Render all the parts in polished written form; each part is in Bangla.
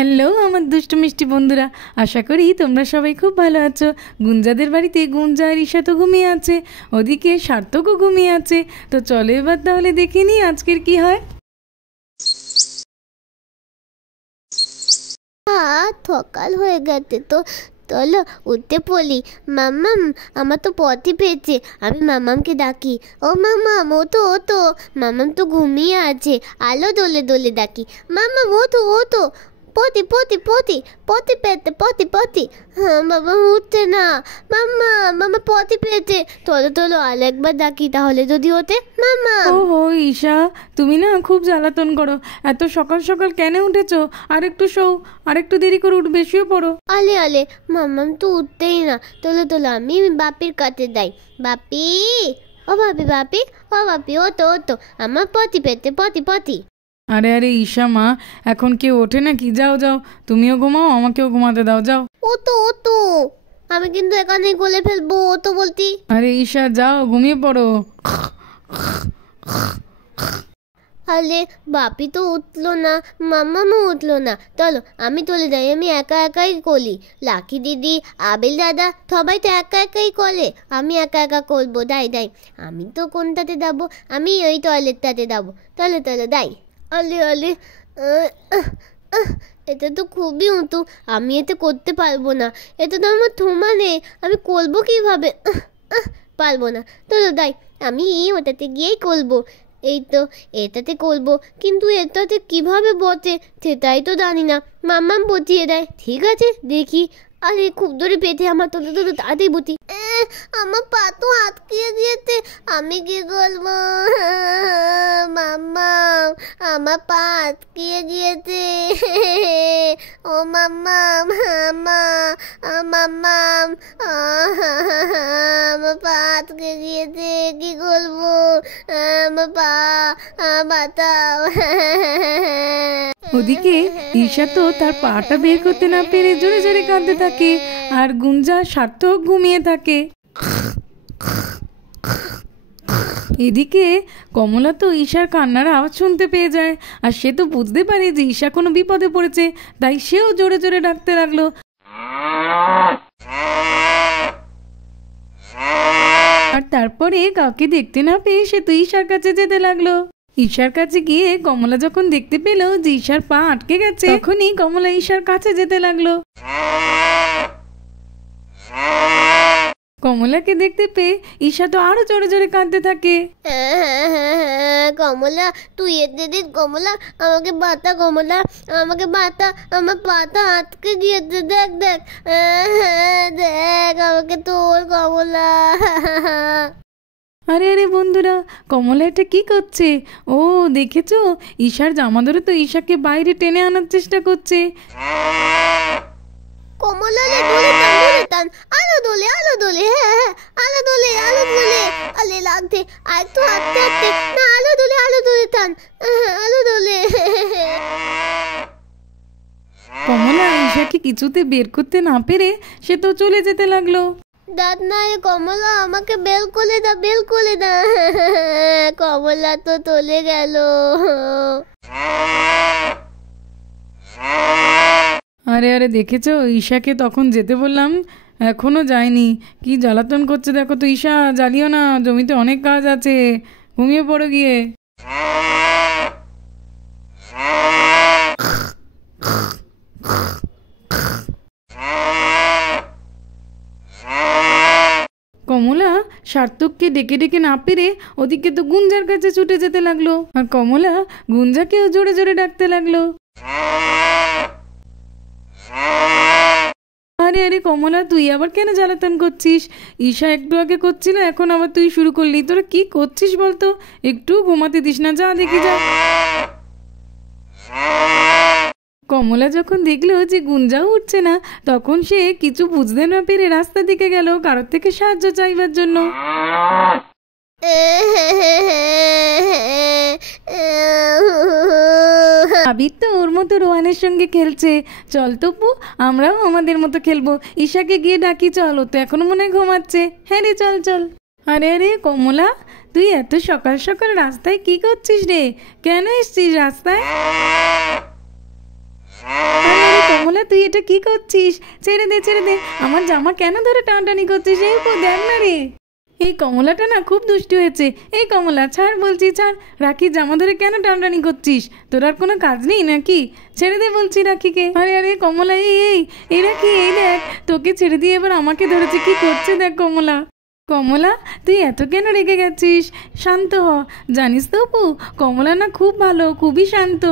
হ্যালো আমার দুষ্টু মিষ্টি বন্ধুরা, আশা করি তোমরা সবাই খুব ভালো আছো। গুঞ্জাদের বাড়িতে গুঞ্জা আর ঈশা তো ঘুমিয়ে আছে, ওদিকে সার্থকও ঘুমিয়ে আছে। তো চলো এবার তাহলে দেখে নিই আজকের কি হয়। সকাল হয়ে গেছে তো, চলো উঠতে পড়ি। মাম্মাম, আমার তো পটি পেয়েছে, আমি মাম্মামকে ডাকি। ও মাম্মাম, ও তো মাম্মাম তো ঘুমিয়ে আছে। আলো দোলে দোলে ডাকি, মাম্মাম ও তো পটি পটি পটি পটি পেতে পটি। হ্যাঁ বাবা উঠছে না। মাম্মা পটি পেয়েছে, তোলো আর একবার ডাকি তাহলে যদি ওঠে। মাম্মা ওহো ঈশা, তুমি না খুব জ্বালাতন করো। এত সকাল সকাল কেন উঠেছো? আর একটু শোও, আর একটু দেরি করে উঠবে, শুয়ে পড়ো। আলে মাম্মাম তো উঠতেই না। তোলো আমি বাপির কাছে যাই। বাপি, ও বাপি ও তো আমার পটি পেতে পটি। আরে ঈশা মা, এখন কেউ ওঠে নাকি? যাও যাও, তুমিও ঘুমাও, আমাকেও ঘুমাতে দাও, যাও। ও তো আমি কিন্তু এখানেই গলে ফেলবো, ও তো বলতি। আরে ঈশা যাও, ঘুমিয়ে পড়ো। আরে বাপি তো উঠলো না, মাম্মামও উঠলো না। চলো আমি চলে যাই, আমি একাই করি। লাকি দিদি, আবেল দাদা সবাই তো একাই করে, আমি একা করবো। দাই আমি তো কোনটাতে যাবো? আমি ওই টয়লেটটাতে যাবো। চলো দাই। আলে এটা তো খুবই উঁচু, আমি এতে করতে পারবো না। এটা তো আমার থোমা নেই, আমি করবো কিভাবে? পারবো না। চলো দাই, আমি ওটাতে গিয়েই করবো। এই তো এটাতে করবো, কিন্তু এটাতে কিভাবে বসে সেটাই তো জানি না। মাম্মাম বসিয়ে দেয়, ঠিক আছে দেখি। আরে খুব ধরে পেটে আমার, তো তাড়াতাড়ি বুঝি। আমার পা তো আটকে গিয়েছে, আমি কি করবো? মাম্মাম, আমার পা আটকে গিয়েছে। ও মাম্মাম, মাম্মাম, আমার পা আটকে গিয়েছে, কি করবো? আমার পা বাতাও। ওদিকে ঈশা তো তার পাটা বের করতে না পেরে জোরে জোরে কাঁদতে থাকে, আর গুঞ্জা সার্থক ঘুমিয়ে থাকে। এদিকে কমলা তো ঈশার কান্নার আওয়াজ শুনতে পেয়ে যায়, আর সে তো বুঝতে পারে যে ঈশা কোনো বিপদে পড়েছে, তাই সেও জোরে জোরে ডাকতে লাগলো। আর তারপরে কাউকে দেখতে না পেয়ে সে তো ঈশার কাছে যেতে লাগলো। ঈশার কাছে গিয়ে কমলা যখন দেখতে পেল যে ঈশার পা আটকে গেছে, তখনই কমলা ঈশার কাছে যেতে লাগলো। কমলাকে দেখতে পেয়ে ঈশা তো আরো জোরে জোরে কাঁদতে থাকে। কমলা তুই দিদি, কমলা আমাকে বাতা, কমলা আমাকে বাতা, আমার পাতা আটকে গিয়েছে, দেখ দেখ আমাকে তোর কমলা। আরে বন্ধুরা, কমলা এটা কি করছে? ও দেখেছো, ঈশার জামা ধরে তো ঈশাকে বাইরে টেনে আনার চেষ্টা করছে। কমলা টান, আলো দোলে হ্যাঁ আলো দোলে আলে লাগছে। আর তো আস্তে না, আলো দোলে টান, আলো দোলে। কমলা ঈশাকে কিছুতে বের করতে না পেরে সে তো চলে যেতে লাগলো। দাঁত নাই কমলা, আমাকে বেল করে দা। কমলা তো চলে গেল। আরে দেখেছো, ঈশাকে তখন যেতে বললাম, এখনো যায়নি। কি জ্বালাতন করছে দেখো তো। ঈশা জ্বালিও না, জমিতে অনেক কাজ আছে, ঘুমিয়ে পড়ো গিয়ে। কমলা সার্থককে ডেকে ডেকে না পেরে ওদিকে তো গুঞ্জার কাছে ছুটে যেতে লাগলো, আর কমলা গুঞ্জাকেও জোরে জোরে ডাকতে লাগলো। আরে কমলা, তুই আবার কেন জ্বালাতন করছিস? ঈশা একটু আগে করছিল, এখন আবার তুই শুরু করলি। তোরা কি করছিস বলতো? একটু ঘুমাতে দিস না, যা দেখি যা। কমলা যখন দেখলো যে গুঞ্জাও উঠছে না, তখন সে কিছু বুঝতে না পেরে রাস্তা দিকে গেল কারোর থেকে সাহায্য চাইবার জন্য। আবির তো ওর মতো রোহানের সঙ্গে খেলছে। চল তপু, আমরাও আমাদের মতো খেলবো। ঈশাকে গিয়ে ডাকি, চল, ও তো এখনো মনে হয় ঘুমাচ্ছে। হ্যাঁ রে চল। আরে কমলা, তুই এত সকাল সকাল রাস্তায় কি করছিস রে? কেন এসছিস রাস্তায়? কমলা তুই এটা কি করছিস? ছেড়ে দে ছেড়ে দে, আমার জামা কেন ধরে টানাটানি করছিস? এই দেখ না রে, এই কমলাটা না খুব দুষ্টু হয়েছে। এই কমলা ছাড় বলছি, ছাড়। রাখি জামা ধরে কেন টানাটানি করছিস? তোর আর কোনো কাজ নেই নাকি? ছেড়ে দে বলছি রাখিকে। আরে আরে কমলা, এই রাখি, এই দেখ তোকে ছেড়ে দিয়ে এবার আমাকে ধরেছে, কি করছে দেখ কমলা। কমলা তুই এত কেন রেগে গেছিস? শান্ত হ। জানিস তো অপু, কমলা না খুব ভালো, খুবই শান্ত।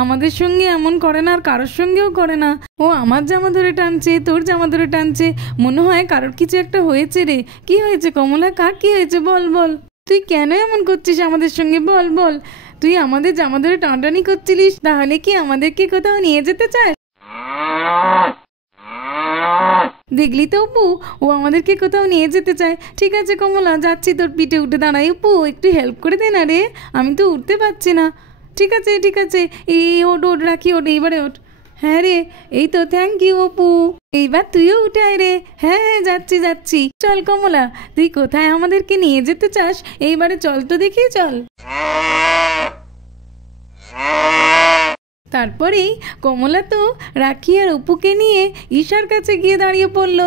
আমাদের সঙ্গে এমন করে না, আর কারোর সঙ্গেও করে না। ও আমার জামা ধরে টানছে, তোর জামা ধরে টানছে, মনে হয় কারোর কিছু একটা হয়েছে রে। কি হয়েছে কমলা? কার কি হয়েছে বল বল। তুই কেন এমন করছিস আমাদের সঙ্গে? বল বল। তুই আমাদের জামা ধরে টানটানি করছিলিস, তাহলে কি আমাদেরকে কোথাও নিয়ে যেতে চাস? দেখলি তো অপু, ও আমাদেরকে কোথাও নিয়ে যেতে চায়। ঠিক আছে কমলা, যাচ্ছি, তোর পিঠে উঠে দাঁড়াই। অপু একটু হেল্প করে দে না রে, আমি তো উঠতে পারছি না। ঠিক আছে ঠিক আছে, এই ওঠ ওঠ রাখি, ওঠ এইবারে ওঠ। হ্যাঁ রে, এই তো, থ্যাংক ইউ অপু। এইবার তুইও উঠে আয় রে। হ্যাঁ হ্যাঁ, যাচ্ছি যাচ্ছি। চল কমলা, তুই কোথায় আমাদেরকে নিয়ে যেতে চাস এইবারে চল তো দেখি, চল। তারপরেই কমলা তো রাখি আর অপুকে নিয়ে ঈশার কাছে গিয়ে দাঁড়িয়ে পড়ল।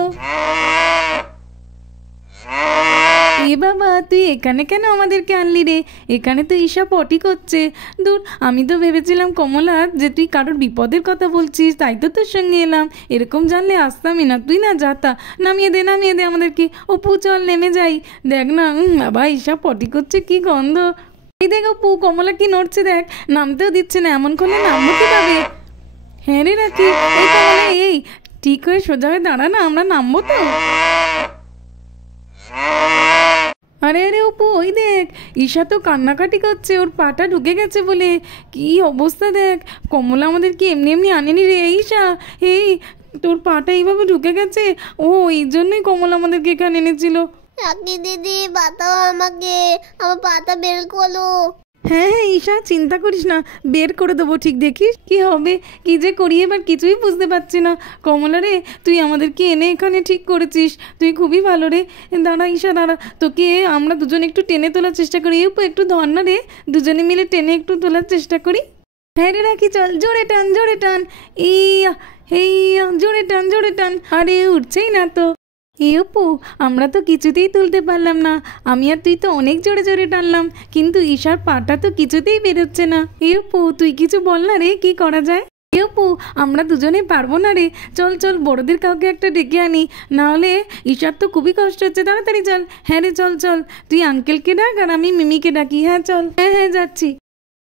এ বাবা, তুই এখানে কেন আমাদেরকে আনলি রে? এখানে তো ঈশা পটি করছে। দূর, আমি তো ভেবেছিলাম কমলার যে তুই কারোর বিপদের কথা বলছিস, তাই তো তোর সঙ্গে এলাম। এরকম জানলে আসতামই না। তুই না যাতা, নামিয়ে দে আমাদেরকে। অপু চল নেমে যাই। দেখ না, বাবা ঈশা পটি করছে, কি গন্ধ। এই দেখ অপু, কমলা কি নড়ছে দেখ, নামতেও দিচ্ছে না। এমন করলে নামবো কিভাবে? হ্যাঁ রে রাখি, এই কমলা, এই ঠিক হয়ে সোজা হয়ে দাঁড়া না, আমরা নামবো তো। আরে আরে অপু, ওই দেখ ঈশা তো কান্নাকাটি করছে, ওর পাটা ঢুকে গেছে বলে। কি অবস্থা দেখ, কমলা আমাদের কি এমনি এমনি আনেনি রে। ঈশা, এই তোর পাটা এইভাবে ঢুকে গেছে, ও এই জন্যই কমলা আমাদেরকে এখানে এনেছিল। রাখি দিদি, বাতাও আমাকে, আমার পাটা বের করো। হ্যাঁ হ্যাঁ ঈশা, চিন্তা করিস না, বের করে দেবো। ঠিক দেখিস কি হবে, কি যে করি এবার কিছুই বুঝতে পারছি না। কমলা রে, তুই আমাদেরকে এনে এখানে ঠিক করেছিস, তুই খুবই ভালো রে। দাঁড়া ঈশা দাঁড়া, তোকে আমরা দুজন একটু টেনে তোলার চেষ্টা করি। একটু ধর না রে, দুজনে মিলে টেনে একটু তোলার চেষ্টা করি। হ্যাঁ রে রাখি, চল, জোরে টান জোরে টান। এই জোরে টান জোরে টান। আরে উঠছেই না তো। অপু, আমরা তো কিছুতেই তুলতে পারলাম না। আমি আর তুই তো অনেক জোরে জোরে টানলাম, কিন্তু ঈশার পাটা তো কিছুতেই বেরোচ্ছে না। অপু তুই কিছু বল না রে, কি করা যায়? অপু, আমরা দুজনে পারবো না রে। চল চল, বড়দের কাউকে একটা ডেকে আনি, নাহলে ঈশার তো খুবই কষ্ট হচ্ছে। তাড়াতাড়ি চল। হ্যাঁ রে চল চল, তুই আঙ্কেলকে ডাক আর আমি মিমিকে ডাকি। হ্যাঁ চল। হ্যাঁ হ্যাঁ যাচ্ছি।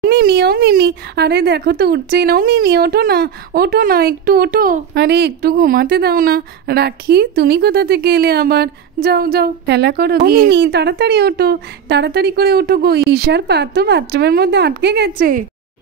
মিমি, ও মিমি, আরে দেখো তো উঠছেই না। ও মিমি, ওঠো না, ওঠো না, একটু ওঠো। আরে একটু ঘুমাতে দাও না। রাখি, তুমি কোথা থেকে এলে আবার? যাও যাও, খেলা করো। মিমি তাড়াতাড়ি ওঠো, তাড়াতাড়ি করে ওঠো গো। ঈশার পা তো বাথরুমের মধ্যে আটকে গেছে।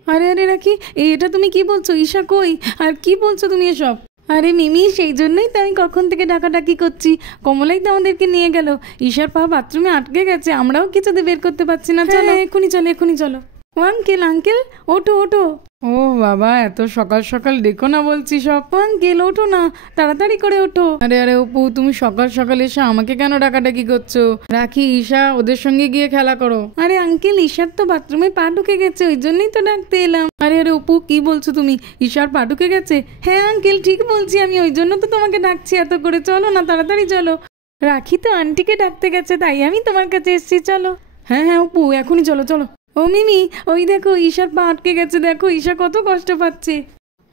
আরে আরে রাখি, এটা তুমি কি বলছো? ঈশা কই? আর কি বলছো তুমি এসব? আরে মিমি, সেই জন্যই তো আমি কখন থেকে ডাকাডাকি করছি। কমলাই তো আমাদেরকে নিয়ে গেল। ঈশার পা বাথরুমে আটকে গেছে, আমরাও কিছুতে বের করতে পারছি না। চলো এক্ষুনি চলো, এক্ষুনি চলো। ও আঙ্কেল, আঙ্কেল ওঠো ওঠো। ও বাবা, এত সকাল সকাল ডেকো না বলছি সব। আঙ্কেল ওঠো না, তাড়াতাড়ি করে ওঠো। আরে আরে অপু, তুমি সকাল সকাল এসে আমাকে কেন ডাকাডাকি করছো? রাখি, ঈশা ওদের সঙ্গে গিয়ে খেলা করো। আরে আঙ্কেল, ঈশার তো বাথরুমে পা ঢুকে গেছে, ওই জন্যই তো ডাকতে এলাম। আরে আরে অপু, কি বলছো তুমি? ঈশার পা ঢুকে গেছে? হ্যাঁ আঙ্কেল, ঠিক বলছি আমি, ওই জন্য তো তোমাকে ডাকছি এত করে। চলো না, তাড়াতাড়ি চলো। রাখি তো আন্টিকে ডাকতে গেছে, তাই আমি তোমার কাছে এসেছি। চলো। হ্যাঁ হ্যাঁ অপু, এখনই চলো চলো। ও মিমি, ওই দেখো ঈশার পা আটকে গেছে, দেখো ঈশা কত কষ্ট পাচ্ছে।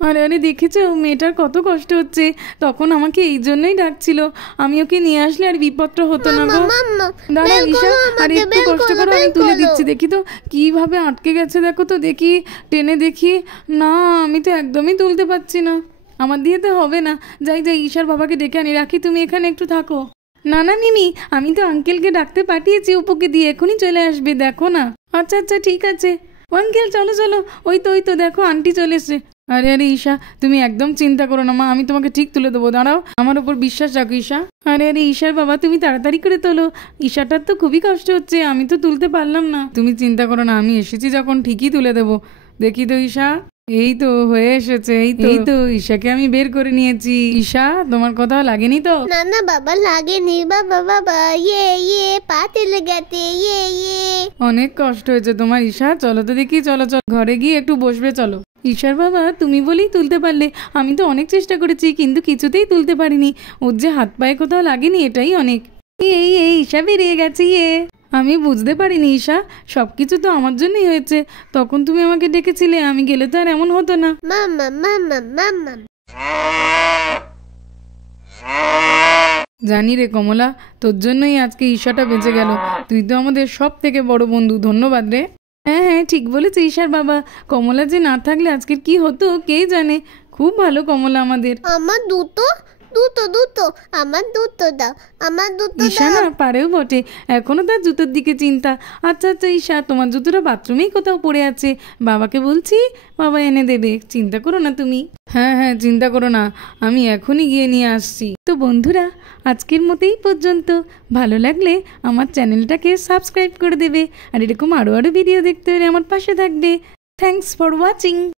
আরে আরে দেখেছো, মেয়েটার কত কষ্ট হচ্ছে। তখন আমাকে এই জন্যই ডাকছিল, আমি ওকে নিয়ে আসলে আর বিপদটা হতো না গো। দাঁড়া ঈশা, আর একটু কষ্ট করো, আমি তুলে দিচ্ছি। দেখি তো কিভাবে আটকে গেছে, দেখো তো, দেখি টেনে দেখি। না, আমি তো একদমই তুলতে পারছি না, আমার দিয়ে তো হবে না। যাই যাই, ঈশার বাবাকে ডেকে আনি। রাখি, তুমি এখানে একটু থাকো। না না মিমি, আমি তো আঙ্কেলকে ডাকতে পাঠিয়েছি, অপুকে দিয়ে, এখনই চলে আসবে, দেখো না। আচ্ছা আচ্ছা ঠিক আছে। আঙ্কেল চলো চলো, ওই তো দেখো আন্টি চলে এসছে। আরে আরে ঈশা, তুমি একদম চিন্তা করো না মা, আমি তোমাকে ঠিক তুলে দেবো। দাঁড়াও, আমার উপর বিশ্বাস রাখো ঈশা। আরে আরে ঈশার বাবা, তুমি তাড়াতাড়ি করে তোলো, ঈশাটার তো খুবই কষ্ট হচ্ছে, আমি তো তুলতে পারলাম না। তুমি চিন্তা করো না, আমি এসেছি যখন ঠিকই তুলে দেবো। দেখি তো ঈশা, এই তো হয়ে এসেছে। এই তো ঈশাকে আমি বের করে নিয়েছি। ঈশা, তোমার কথা লাগেনি তো? না না বাবা, লাগেনি। বাবা বাবা, ইয়ে পা তেলে গেছে, ইয়ে। অনেক কষ্ট হয়েছে তোমার ঈশা। চলো তো দেখি, চলো চলো, ঘরে গিয়ে একটু বসবে। চলো ঈশার বাবা তুমি বলেই তুলতে পারলে, আমি তো অনেক চেষ্টা করেছি কিন্তু কিছুতেই তুলতে পারিনি। ওর যে হাত পায়ে কোথাও লাগেনি এটাই অনেক। এই এই ঈশা বেরিয়ে গেছে আমি বুঝতে পারিনি ঈশা, সব কিছু তো আমার জন্যই হয়েছে। তখন তুমি আমাকে ডেকেছিলে, আমি গেলে তো আর এমন হতো না। মাম্মা মাম্মা মাম্মা। জানি রে কমলা, তোর জন্যই আজকে ঈশাটা বেঁচে গেল। তুই তো আমাদের সব থেকে বড় বন্ধু, ধন্যবাদ রে। হ্যাঁ হ্যাঁ ঠিক বলেছে ঈশার বাবা, কমলা যে না থাকলে আজকের কি হতো কে জানে। খুব ভালো কমলা আমাদের। আমার দুটো দুটো দুটো আমার দুটো দাও, আমার দুটো ঈশা না পারেও বটে, এখনো তার জুতোর দিকে চিন্তা। আচ্ছা আচ্ছা ঈশা, তোমার জুতোটা বাথরুমেই কোথাও পড়ে আছে, বাবাকে বলছি, বাবা এনে দেবে, চিন্তা করো না তুমি। হ্যাঁ হ্যাঁ চিন্তা করো না, আমি এখনই গিয়ে নিয়ে আসছি। তো বন্ধুরা আজকের মতোই পর্যন্ত। ভালো লাগলে আমার চ্যানেলটাকে সাবস্ক্রাইব করে দেবে, আর এরকম আরও ভিডিও দেখতে হলে আমার পাশে থাকবে। Thanks for watching.